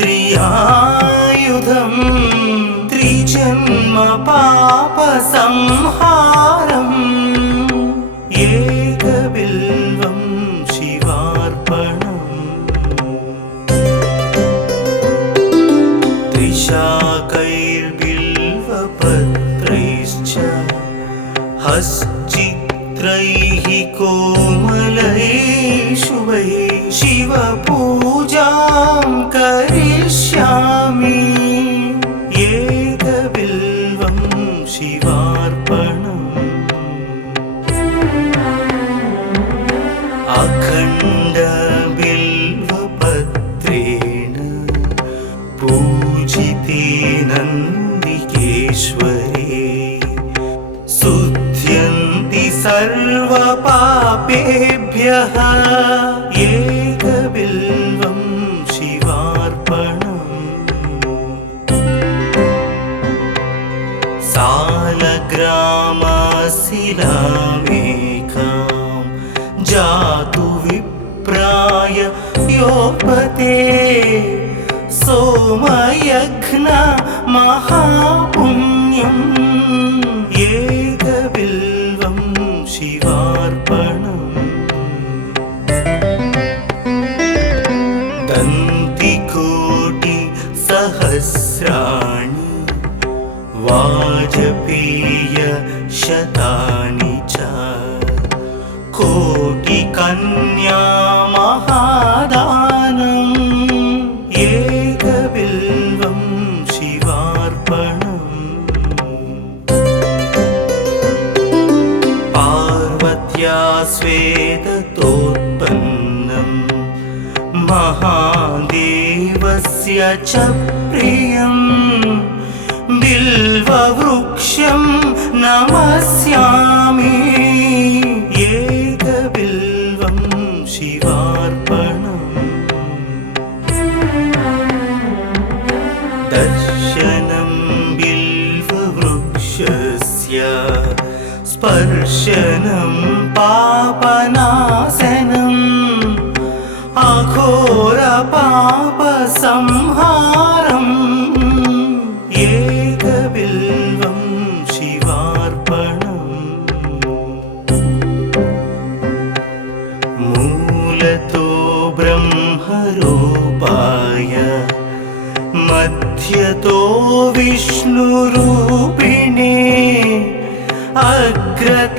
त्रियायुधं त्रिजन्म पापसंहारम् एकबिल्वं शिवार्पणम् त्रिशाकैर्बिल्वपत्रैश्च हश्चित्रैः कोमलैः शुभैः शिवपूजां करिष्यामि एकबिल्वं शिवार्पणम् अखण्डबिल्वपत्रेण पूजिते नन्दिकेश्वरे शुध्यन्ति सर्वपापेभ्यः एकबिल्वं शिवार्पणम् सालग्रामशिलामेकां जातु विप्राय योपते सोमयज्ञ महापुण्यम् एकबिल्वं शिवार्पणम् दन्तिकोटिसहस्राणि वाजपेयशतानि च कोटिकन्या महादानम् एकबिल्वं शिवार्पणम् पार्वत्या श्वेततोत्पन्नं महादेवस्य च प्रियं बिल्ववृक्षं नमस्यामि एकबिल्वं शिवार्पणम् दर्शनं बिल्ववृक्षस्य स्पर्शनं पापनाशनम् अघोरपापसंहारम् एकबिल्वं शिवार्पणम् मूलतो ब्रह्मरूपाय मध्यतो विष्णुरूपिणे अग्रत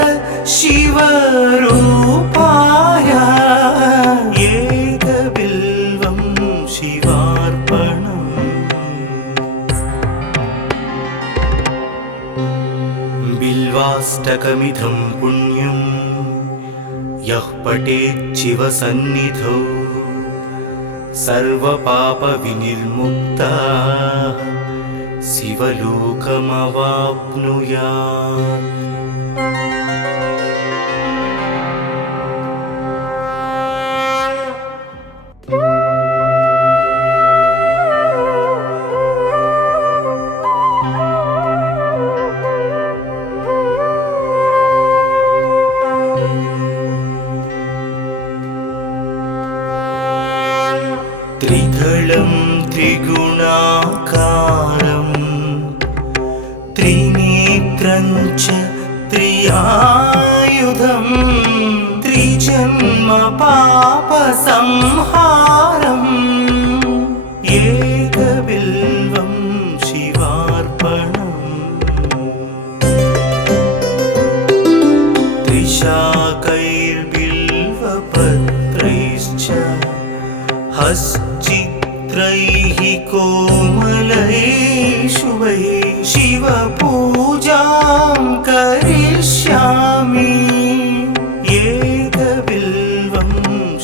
शिवरूपाय एकबिल्वं शिवार्पणम् बिल्वाष्टकमिदं पुण्यं यः पठेत् शिवसन्निधौ सर्वपापविनिर्मुक्तः शिवलोकमवाप्नुयात् त्रिदलं त्रिगुणाकारं त्रिनेत्रं च त्रियायुधं त्रिजन्म पापसंहारम् एकबिल्वं शिवार्पणम् त्रिशाकैर्बिल्वपत्रैश्च हश्चित्रैः कोमलैः शुभैः शिवपूजां करिष्यामि एकबिल्वं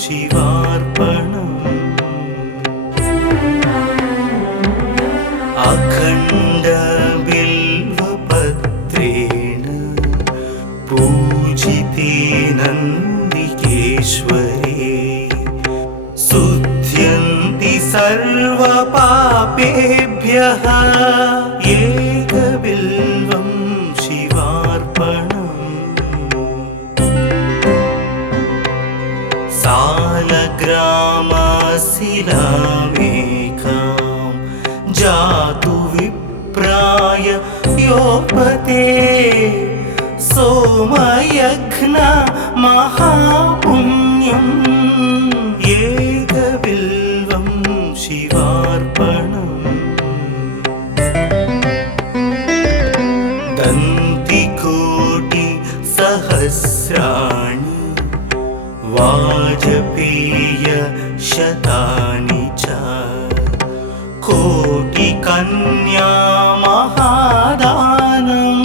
शिवार्पणम् अखण्डबिल्वपत्रेण पूजिते नन्दिकेश्वरे शुध्यन्ति सर्वपापेभ्यः एकबिल्वं शिवार्पणम् सालग्रामशिलामेकां योपते सोमयघ्न महापुण्यम् एकबिल्वं शिवार्पणम् दन्तिकोटि सहस्राणि वाजपेय शतानि च कोटिकन्या महादानम्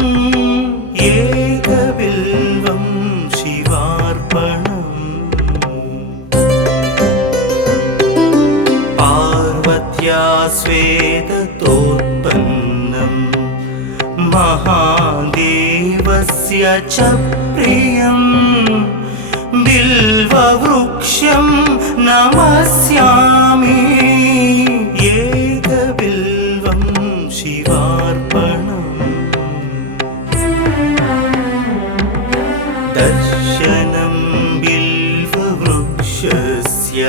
एकबिल्वं शिवार्पणम् पार्वत्या स्वेदतोत्पन्नं महादेवस्य च प्रियम् बिल्ववृक्षं नमस्यामि एकबिल्वं शिवार्पणम् दर्शनं बिल्ववृक्षस्य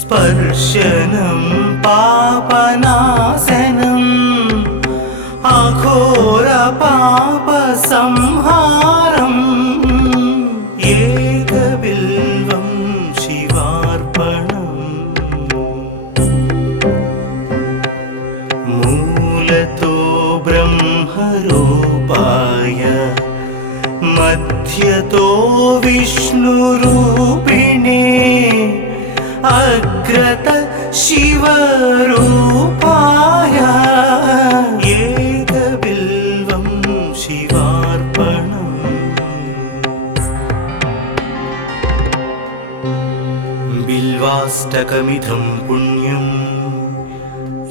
स्पर्शनं पापनाशनम् अघोरपापसंहारम् एकबिल्वं शिवार्पणम् मूलतो ब्रह्मरूपाय मध्यतो विष्णुरूपिणे अग्रत शिवरूपाय एकबिल्वं शिवार्पणम् बिल्वाष्टकमिदं पुण्यं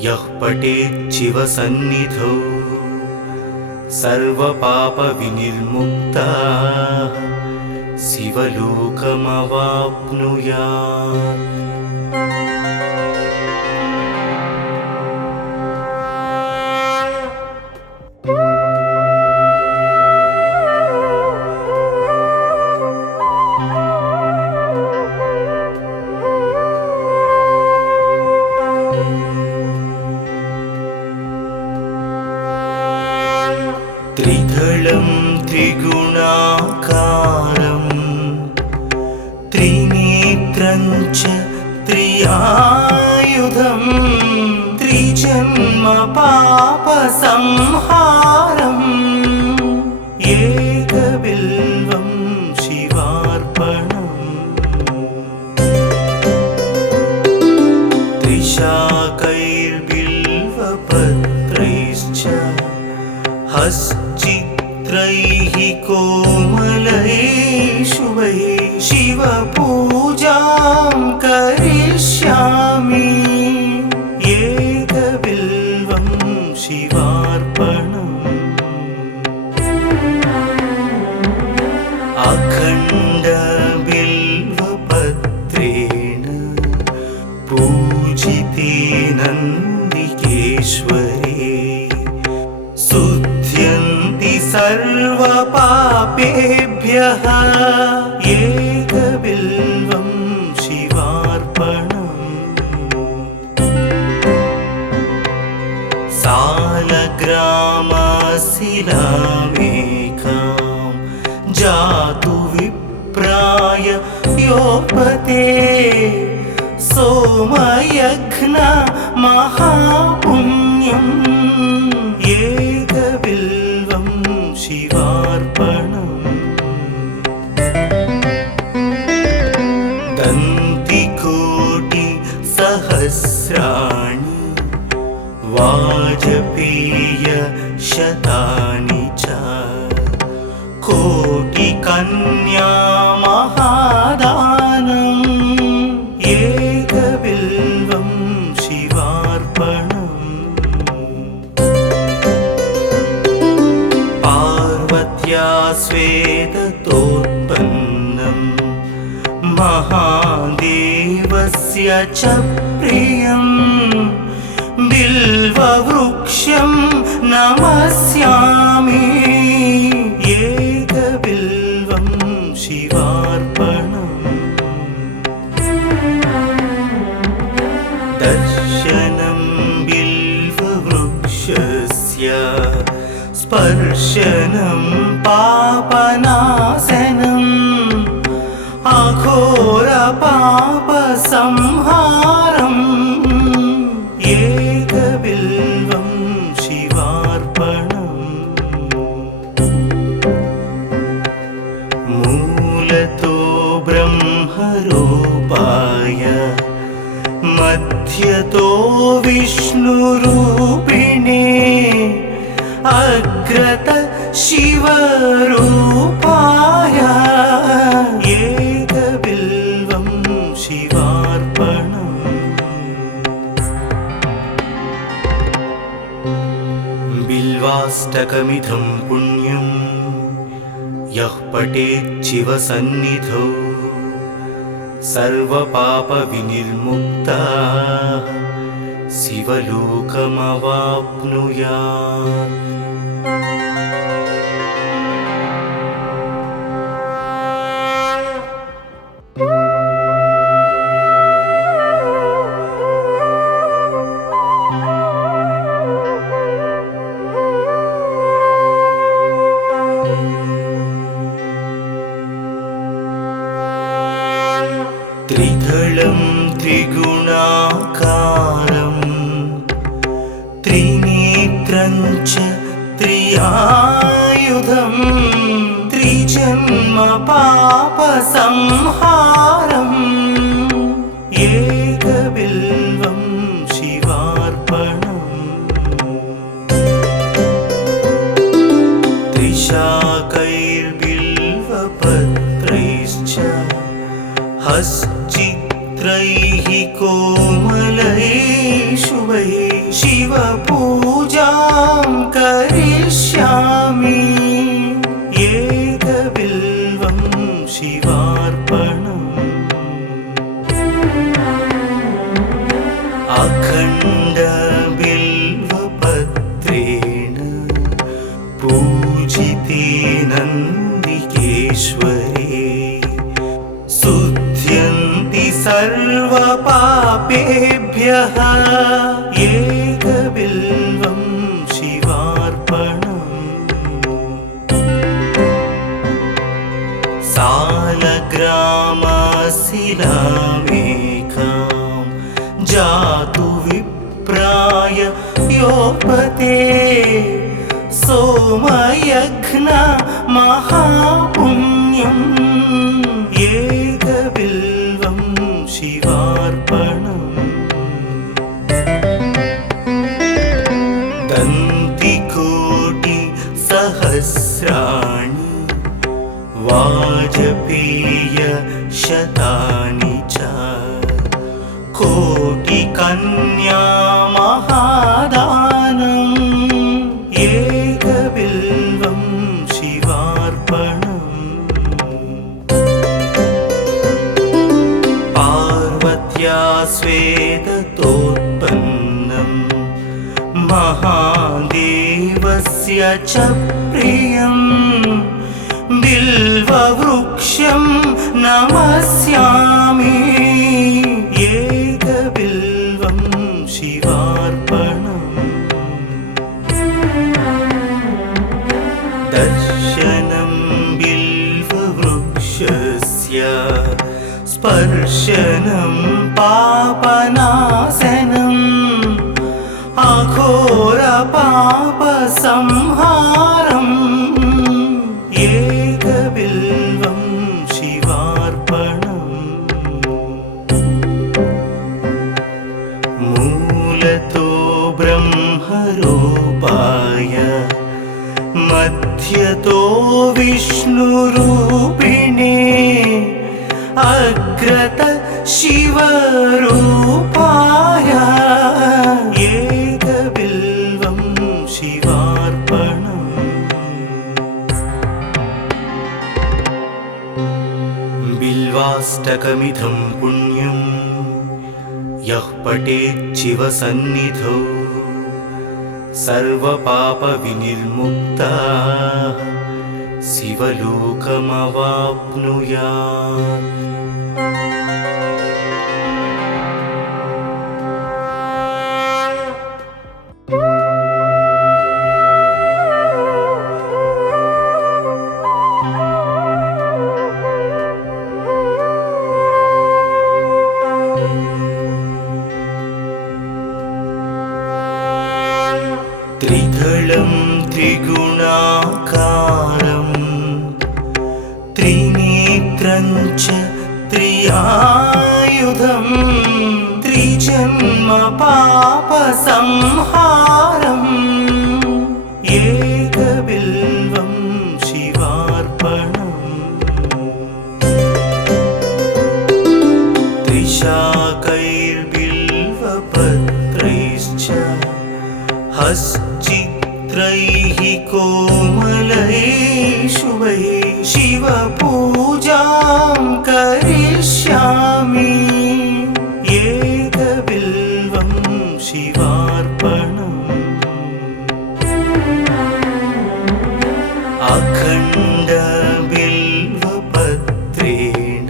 यः पठेत् शिवसन्निधौ सर्वपापविनिर्मुक्तः शिवलोकमवाप्नुयात् त्रिदलं त्रिगुणाकारं त्रिनेत्रं च त्रियायुधं त्रिजन्म पापसंहारम् एकबिल्वं शिवार्पणम् त्रिशाकैर्बिल्वपत्रैश्च हश्चित्रैः कोमलैः शुभैः शिवपूजां करिष्यामि एकबिल्वं शिवार्पणम् अखण्डबिल्वपत्रेण पूजिते नन्दिकेश्वरे शुद्ध्यन्ति सर्वपापेभ्यः एकबिल्वं शिवार्पणम् सालग्रामशिलामेकां जातु विप्राय योपते सोमयघ्न महापुण्यम् एकबिल्वं शिवार्पणम् दन्तिकोटि सहस्राणि वाजपेय शतानि च कोटिकन्या महादानम् एकबिल्वं शिवार्पणम् पार्वत्या स्वेदतोत्पन्नं महादेवस्य च प्रियम् बिल्ववृक्षं नमस्यामि एकबिल्वं शिवार्पणम् दर्शनं बिल्ववृक्षस्य स्पर्शनं पापनाशनम् अघोरपापसंहारम् एकबिल्वं शिवार्पणम् मूलतो ब्रह्मरूपाय मध्यतो विष्णुरूपिणे अग्रत शिवरूपाय एकबिल्वं शिवार्पणम् बिल्वाष्टकमिदं पुण्यं यः पठेत् शिवसन्निधौ सर्वपापविनिर्मुक्तः शिवलोकमवाप्नुयात्। त्रिदलं त्रिगुणाकारं त्रिनेत्रं च त्रियायुधं त्रिजन्म पापसंहारम् एकबिल्वं शिवार्पणम् त्रिशाकैर्बिल्वपत्रैश्च हश्चित्रैः कोमलैः शुभैः शिवपूजां करिष्यामि एकबिल्वं शिवार्पणम् अखण्डबिल्वपत्रेण पूजिते नन्दिकेश्वरे शुद्ध्यन्ति सर्वपापेभ्यः एकबिल्वं शिवार्पणम् सालग्रामशिलामेकां जातु विप्राय योपते सोमयज्ञ महापुण्यम् एकबिल्वं शिवार्पणम् दन्तिकोटिसहस्राणि वाजपेयशतानि च कोटिकन्या महादानम् एकबिल्वं शिवार्पणम् पार्वत्या स्वेदतोत्पन्नं महादेवस्य च प्रियं बिल्ववृक्षं नमस्यामि एकबिल्वं शिवार्पणम् दर्शनं बिल्ववृक्षस्य स्पर्शनं पापनाशनम् अघोरपापसंहारम् एकबिल्वं शिवार्पणम् मूलतो ब्रह्मरूपाय मध्यतो विष्णुरूपिणे अग्रत शिवरूपाय एकबिल्वं शिवार्पणम् बिल्वाष्टकमिदं पुण्यं यः पठेत् शिवसन्निधौ सर्वपापविनिर्मुक्तः शिवलोकमवाप्नुयात्। त्रिदलं त्रिगुणाकारं त्रिनेत्रं च त्रियायुधं त्रिजन्म पापसंहारम् एकबिल्वं शिवार्पणम् त्रिशाकैर्बिल्वपत्रैश्च हश्चित्रैः कोमलैः शुभैः शिवपूजां करिष्यामि एकबिल्वं शिवार्पणम् अखण्डबिल्वपत्रेण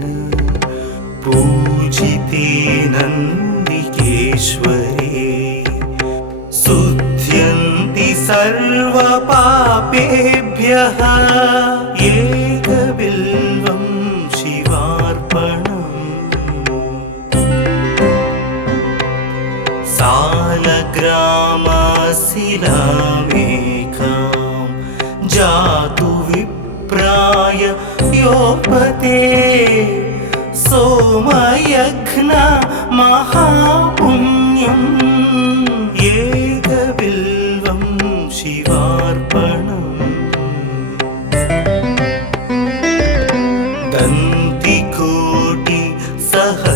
पूजिते नन्दिकेश्वरे शुध्यन्ति सर्वपापेभ्यः एकबिल्वं शिवार्पणम् सालग्रामशिलामेकां जातु विप्राय योपते सोमयज्ञ महापुण्यम् एकबिल्वं शिवार्पणम्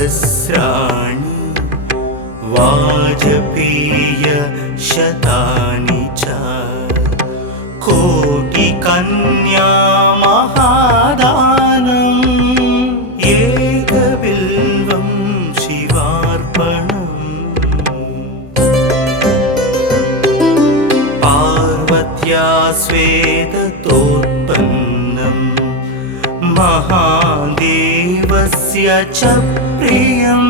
दन्तिकोटिसहस्राणि वाजपेयशतानि च कोटिकन्या महादानम् एकबिल्वं शिवार्पणम् पार्वत्या स्वेदतोत्पन्नं महादेवस्य च प्रियं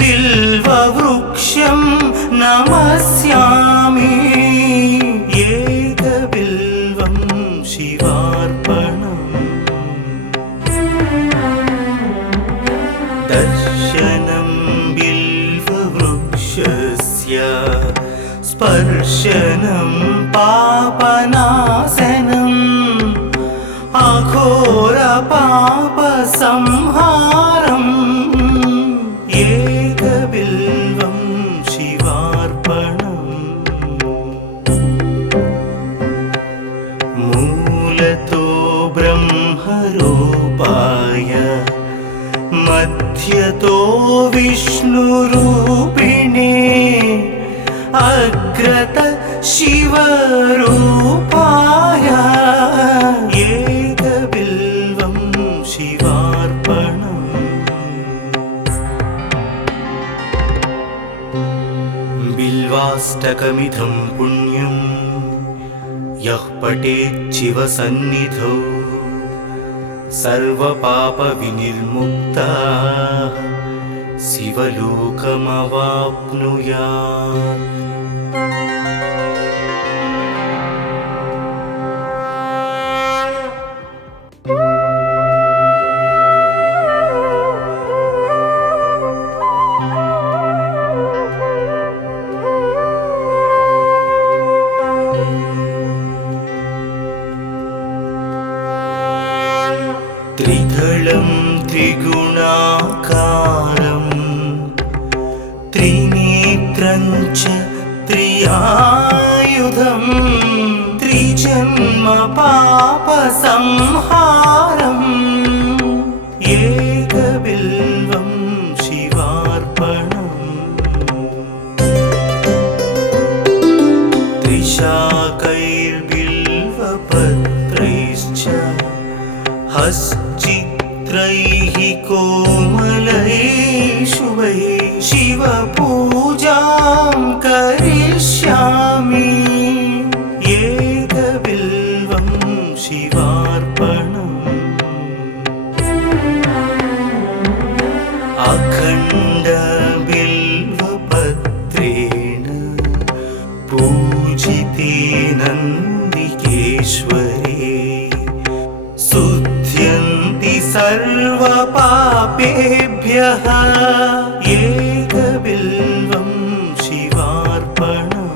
बिल्ववृक्षं नमस्यामि एकबिल्वं शिवार्पणम् दर्शनं बिल्ववृक्षस्य स्पर्शनं पापनाशनम् अघोरपापसंहारम् एकबिल्वं शिवार्पणम् मूलतो ब्रह्मरूपाय मध्यतो विष्णुरूपिणे अग्रत शिवरूपाय एकबिल्वं शिवार्पणम् बिल्वाष्टकमिदं पुण्यं यः पठेत् शिवसन्निधौ सर्वपापविनिर्मुक्तः शिवलोकमवाप्नुयात् त्रिदलं त्रिगुणाकारं त्रिनेत्रं च त्रियायुधं त्रिजन्म पापसंहारम् एकबिल्वं शिवार्पणम् त्रिशाकैर्बिल्वपत्रैश्च हश्चित्रैः कोमलैः शुभैः शिवपूजां करिष्यामि एकबिल्वं शिवार्पणम् अखण्डबिल्वपत्रेण पूजिते नन्दिकेश्वरे शुध्यन्ति सर्वपापेभ्यः एकबिल्वं शिवार्पणम्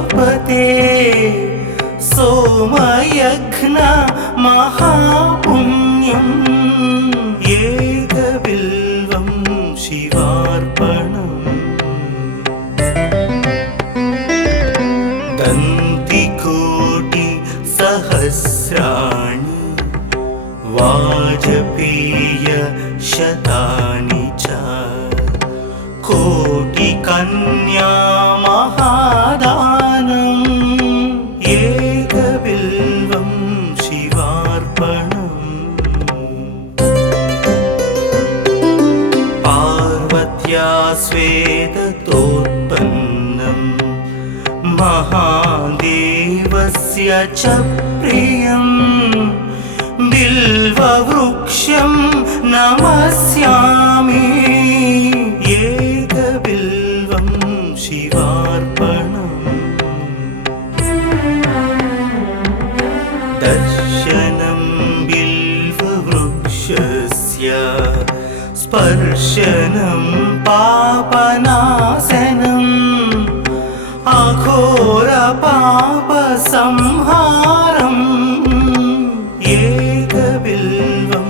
योपते सोमयघ्न महापुण्यम् एकबिल्वं शिवार्पणम् दन्तिकोटि सहस्राणि वाजपेय शतानि च कोटिकन्या महादानम् एकबिल्वं शिवार्पणम् पार्वत्या स्वेदतोत्पन्नम् महादेवस्य च प्रियम् बिल्ववृक्षं नमस्यामि एकबिल्वं शिवार्पणम् दर्शनं बिल्ववृक्षस्य स्पर्शनं पापनाशनम् अघोरपापसंहारम् एकबिल्वं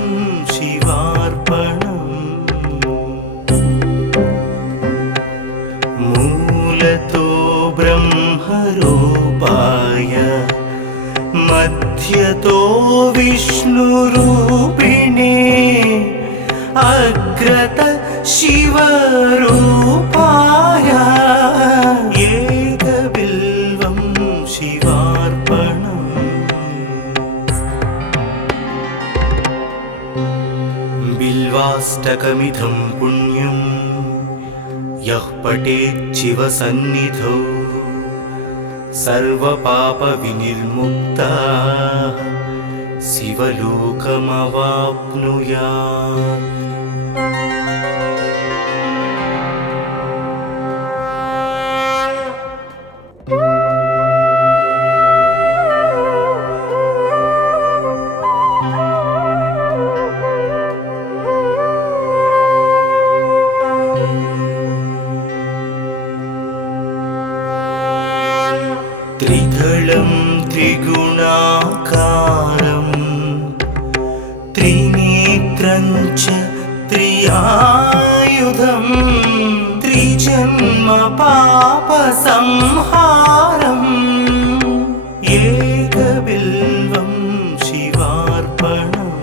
शिवार्पणम् मूलतो ब्रह्मरूपाय मध्यतो विष्णुरूपिणे अग्रत शिवरूपाय एकबिल्वं शिवार्पणम् बिल्वाष्टकमिदं पुण्यं यः पठेत् शिवसन्निधौ सर्वपापविनिर्मुक्तः शिवलोकमवाप्नुयात् त्रिदलं त्रिगुणाकारं त्रिनेत्रं च त्रियायुधं त्रिजन्म पापसंहारम् एकबिल्वं शिवार्पणम्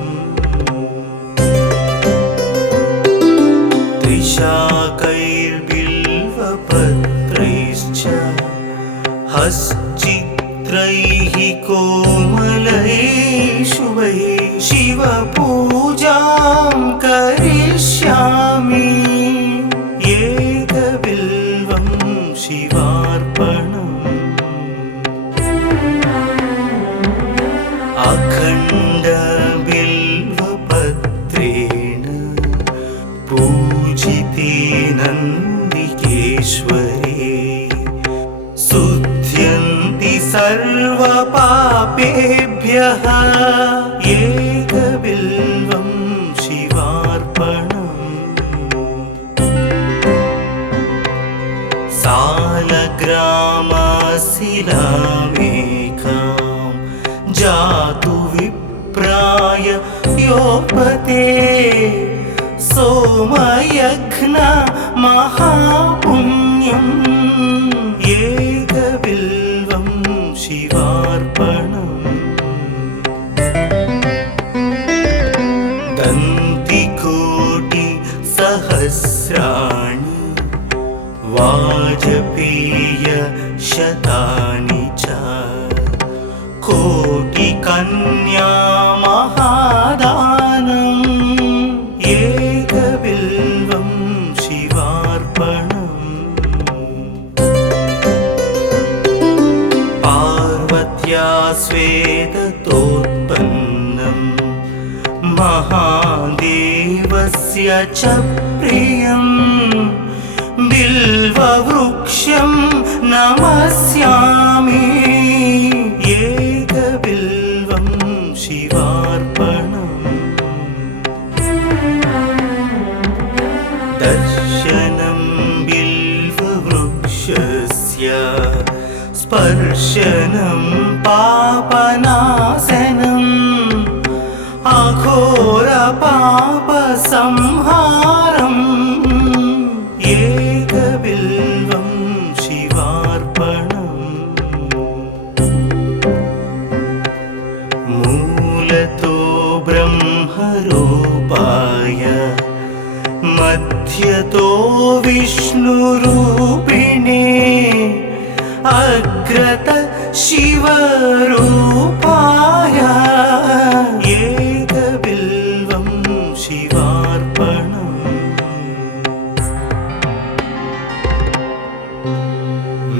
त्रिशाकैर्बिल्वपत्रैश्च हश्चित्रैः कोमलैः शुभैः शिवपूजां करिष्यामि एकबिल्वं शिवार्पणम् अखण्डबिल्वपत्रेण पूजिते नन्दिकेश्वरे शुद्ध्यन्ति सर्वपापेभ्यः एकबिल्वं शिवार्पणम् सालग्रामशिलामेकां जातु विप्राय योपते सोमयघ्न महापुण्यम् एकबिल्वं शिवार्पणम् दन्तिकोटि सहस्राणि वाजपेय शतानि च कोटिकन्या महादानम् एकबिल्वं शिवार्पणम् पार्वत्या स्वेदतोत्पन्नम् महादेवस्य च प्रियम् बिल्ववृक्षं नमस्यामि एकबिल्वं शिवार्पणम् दर्शनं बिल्ववृक्षस्य पापनाशनम् अघोरपापसंहारम् एकबिल्वं शिवार्पणम् मूलतो ब्रह्मरूपाय मध्यतो विष्णुरूपिणे अग्रत शिवरूपाय एकबिल्वं शिवार्पणम्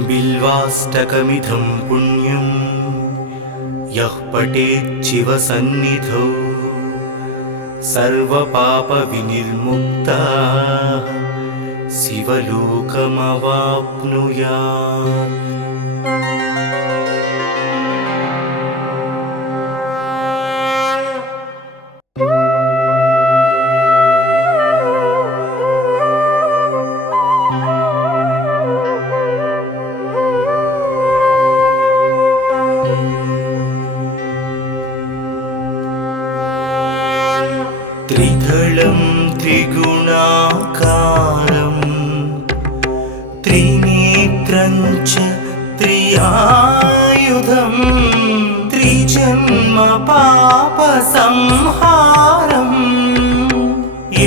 बिल्वाष्टकमिदं पुण्यं यः पठेत् शिवसन्निधौ सर्वपापविनिर्मुक्तः शिवलोकमवाप्नुयात्। त्रिदलं त्रिगुणाकारं त्रिनेत्रं च त्रियायुधं त्रिजन्म पापसंहारम्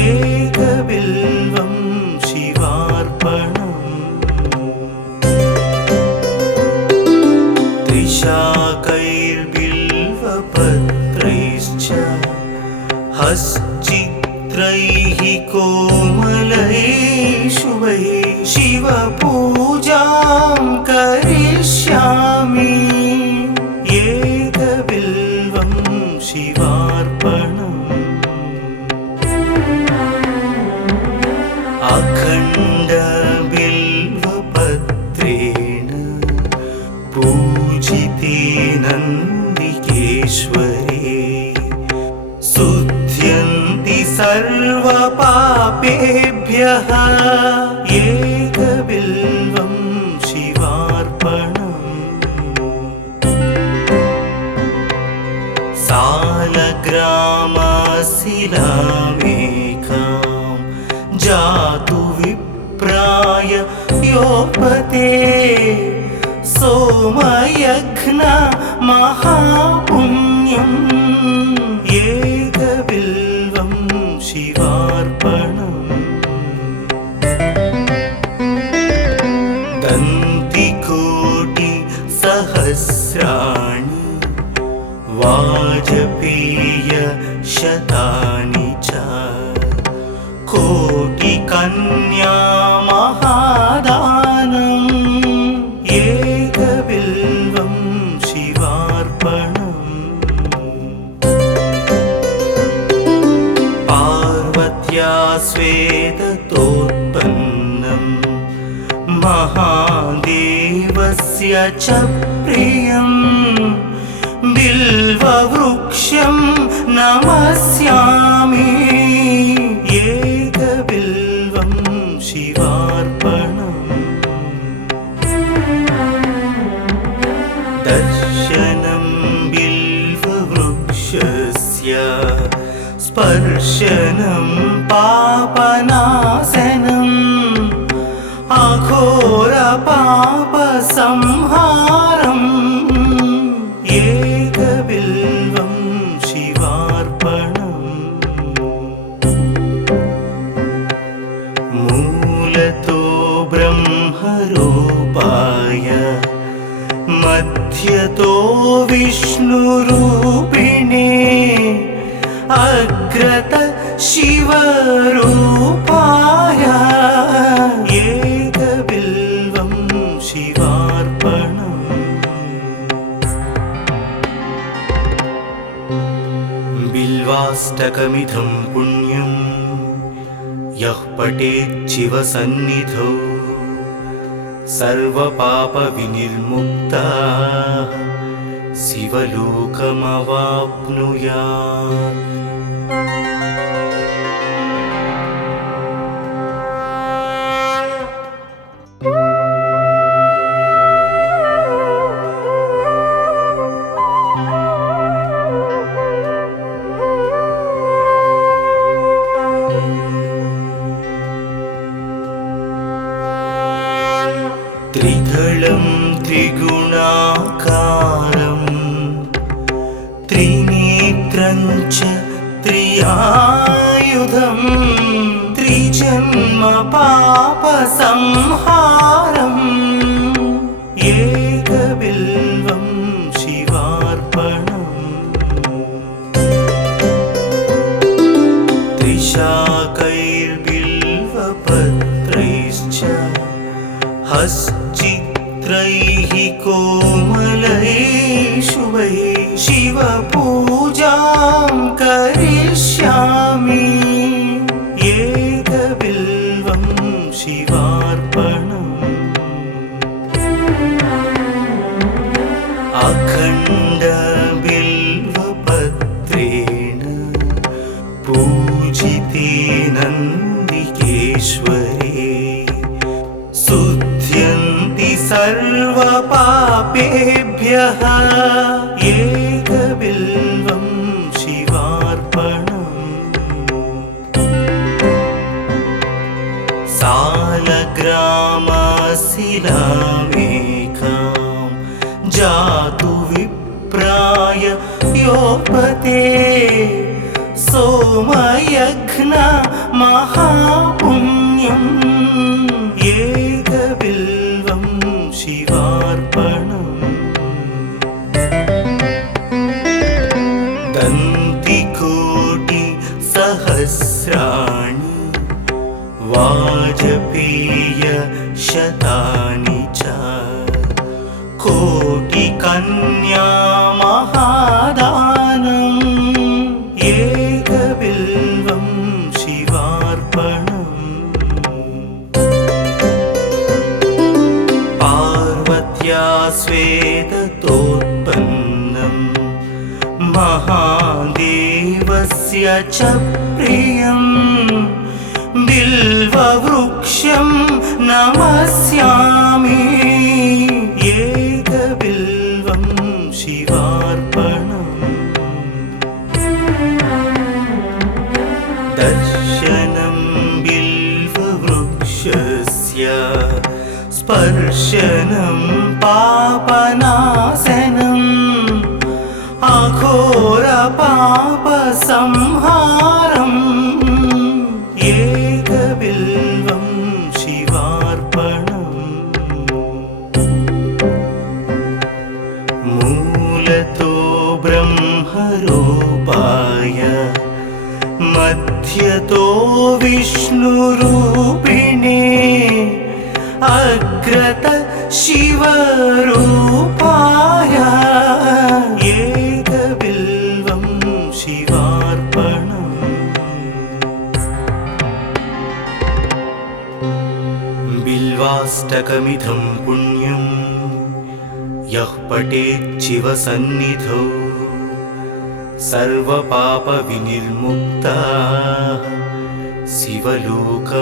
एकबिल्वं शिवार्पणम् त्रिशाकैर्बिल्वपत्रैश्च हश्चित्रैः कोमलैः शुभैः शिवपूजां करिष्यामि एकबिल्वं शिवार्पणम् अखण्डबिल्वपत्रेण पूजिते नन्दिकेश्वरे शुद्ध्यन्ति सर्वपापेभ्यः एकबिल्वं शिवार्पणम् सालग्रामशिलामेकां जातु विप्राय योपते सोमयज्ञ महापुण्यम् एकबिल्वं शिवार्पणम् दन्तिकोटिसहस्राणि वाजपेयशतानि च कोटिकन्या महादानम् एकबिल्वं शिवार्पणम् पार्वत्या स्वेदतोत्पन्नं महादेवस्य च प्रियं बिल्ववृक्षं नमस्यामि एकबिल्वं शिवार्पणम् दर्शनं बिल्ववृक्षस्य स्पर्शनं पापनाशनम् अघोरपापसंहारम् एकबिल्वं शिवार्पणम् मूलतो ब्रह्मरूपाय मध्यतो विष्णुरूपिणे अग्रत शिवरूपाय एकबिल्वं शिवार्पणम् बिल्वाष्टकमिदं पुण्यं यः पठेत् शिवसन्निधौ सर्वपापविनिर्मुक्तः शिवलोकमवाप्नुयात्। त्रियायुधं त्रिजन्म पापसंहारम् एकबिल्वं शिवार्पणम् त्रिशाकैर्बिल्वपत्रैश्च हश्चित्रैः कोमलैः शुभैः शिवपूजां करिष्यामि एकबिल्वं शिवार्पणम् अखण्डबिल्वपत्रेण पूजिते नन्दिकेश्वरे शुध्यन्ति सर्वपापेभ्यः एकबिल्वं शिवार्पणम् सालग्रामशिलामेकां जातु विप्राय योपते सोमयज्ञ महापुण्यम् एकबिल्वं शिवार्पणम् दन्तिकोटिसहस्राणि वाजपेयशतानि च कोटिकन्या महादानम् एकबिल्वं शिवार्पणम् पार्वत्या स्वेदतोत्पन्नं महादेवस्य च प्रियं बिल्ववृक्षं नमस्यामि एकबिल्वं शिवार्पणम् दर्शनं बिल्ववृक्षस्य स्पर्शनं पापनाशनम् अघोरपापसंहारम् एकबिल्वं शिवार्पणम् मूलतो ब्रह्मरूपाय मध्यतो विष्णुरूपिणे अग्रत शिवरूपाय एकबिल्वं शिवार्पणम् बिल्वाष्टकमिदं पुण्यं यः पठेत् शिवसन्निधौ सर्वपापविनिर्मुक्तः शिवलोकमवाप्नुयात्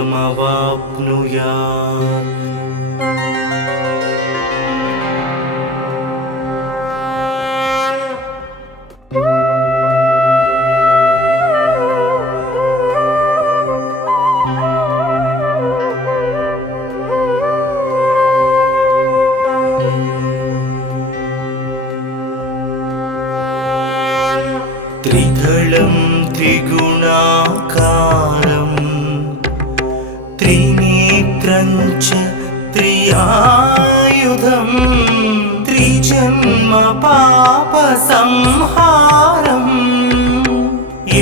त्रिदलं त्रिगुणाकारं त्रिनेत्रं च त्रियायुधं त्रिजन्म पापसंहारम्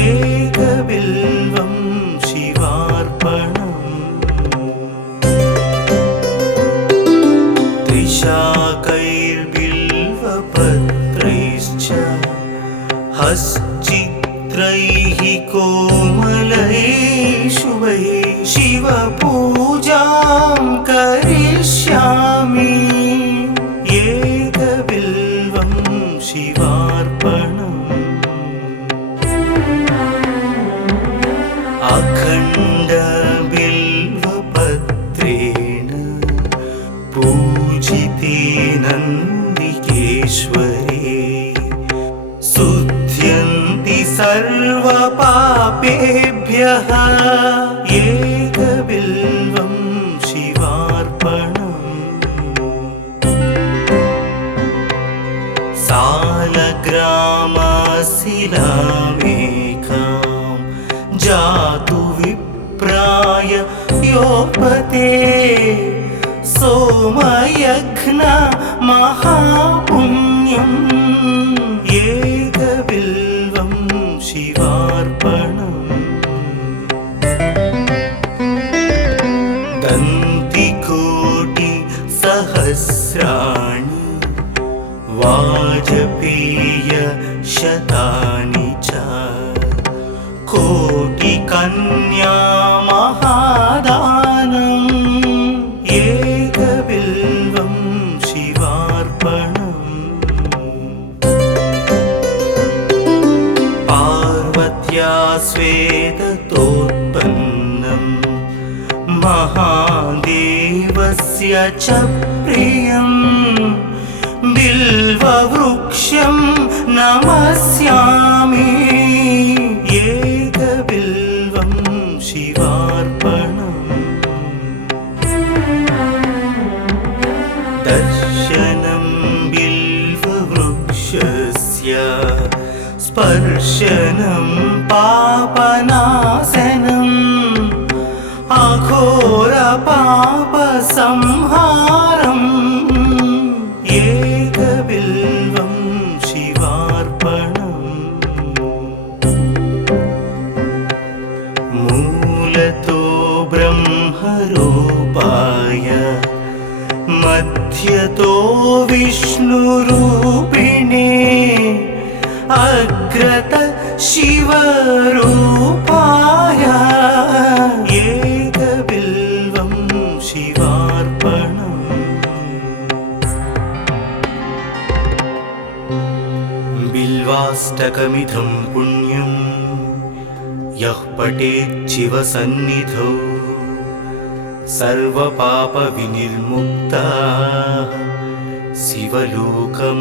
एकबिल्वं शिवार्पणम् त्रिशाकैर्बिल्वपत्रैश्च हश्चित्रैः कोमलैः शुभैः शिवपूजां करिष्यामि एकबिल्वं शिवार्पणम् अखण्डबिल्वपत्रेण पूजिते नन्दिकेश्वरे शुध्यन्ति सर्वपापेभ्यः एकबिल्वं शिवार्पणम् सालग्रामशिलामेकां जातु विप्राय योपते सोमयज्ञ महापुण्यम् एकबिल्वं शिवार्पणम् दन्तिकोटि सहस्राणि वाजपेय शतानि च कोटिकन्या महादानम् एकबिल्वं शिवार्पणम् पार्वत्या स्वेदतोत्पन्नम् महादेवस्य च प्रियम् बिल्ववृक्षं नमस्यामि एकबिल्वं शिवार्पणम् दर्शनं बिल्ववृक्षस्य स्पर्शनं पापनाशनम् अघोरपापसंहारम् एकबिल्वं शिवार्पणम् मूलतो ब्रह्मरूपाय मध्यतो विष्णुरूपिणे अग्रत शिवरूपाय एकबिल्वं शिवार्पणम् बिल्वाष्टकमिदं पुण्यं यः पठेत् शिवसन्निधौ सर्वपापविनिर्मुक्तः शिवलोकमवाप्नुयात्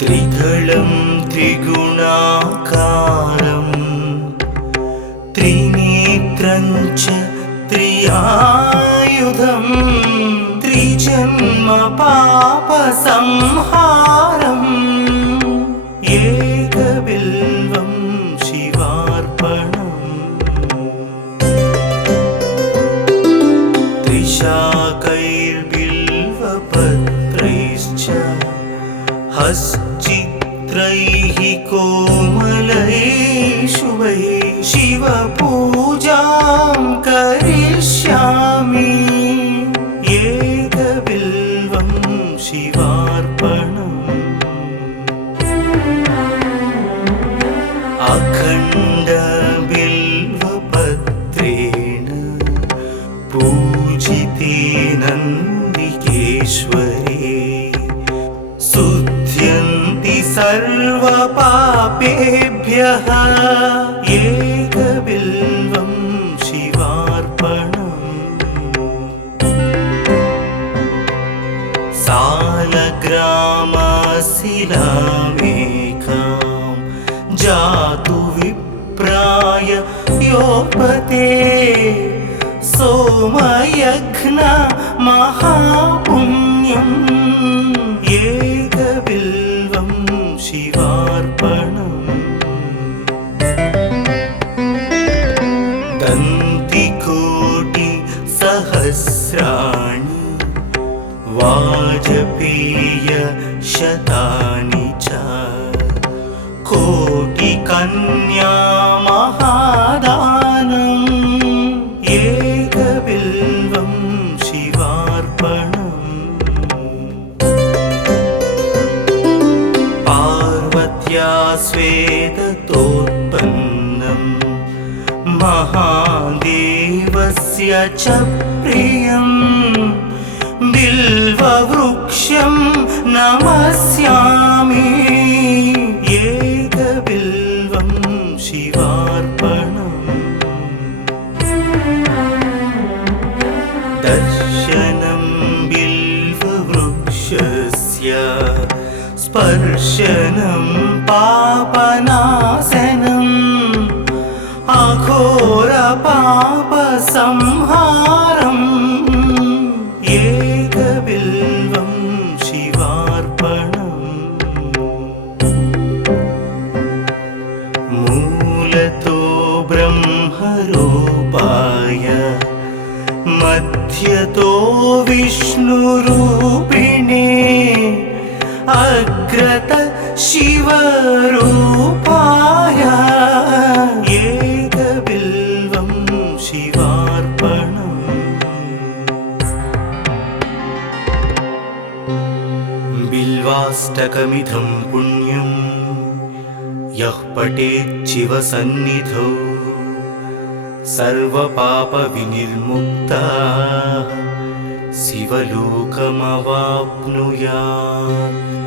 त्रिदलं त्रिगुणाकारं त्रिनेत्रं च त्रियायुधं त्रिजन्म पापसंहारम् एकबिल्वं शिवार्पणम् त्रिशाकैर्बिल्वपत्रैश्च हश्चित्रैः कोमलैः शुभैः शिवपूजां करिष्यामि एकबिल्वं शिवार्पणम् अखण्डबिल्वपत्रेण पूजिते नन्दिकेश्वरे शुध्यन्ति सर्वपापेभ्यः एकबिल्वं शिवार्पणम् सालग्रामशिलामेकां जातु विप्राय योपते सोमयज्ञ महापुण्यम् एकबिल्वं शिवार्पणम् दन्तिकोटि सहस्राणि वाजपेय शतानि च कोटिकन्या महादानम् एकबिल्वं शिवार्पणम् पार्वत्या स्वेदतोत्पन्नम् महादेवस्य च प्रियम् बिल्ववृक्षं नमस्यामि एकबिल्वं शिवार्पणम् दर्शनं बिल्व स्पर्शनं पापनाशनम् अघोरपापसंहारम् एकबिल्वं शिवार्पणम् मूलतो ब्रह्मरूपाय मध्यतो विष्णुरूपिणे अग्रत शिवरूपाय एकबिल्वं शिवार्पणम् बिल्वाष्टकमिदं पुण्यं यः पठेत् शिवसन्निधौ सर्वपापविनिर्मुक्तः शिवलोकमवाप्नुयात्।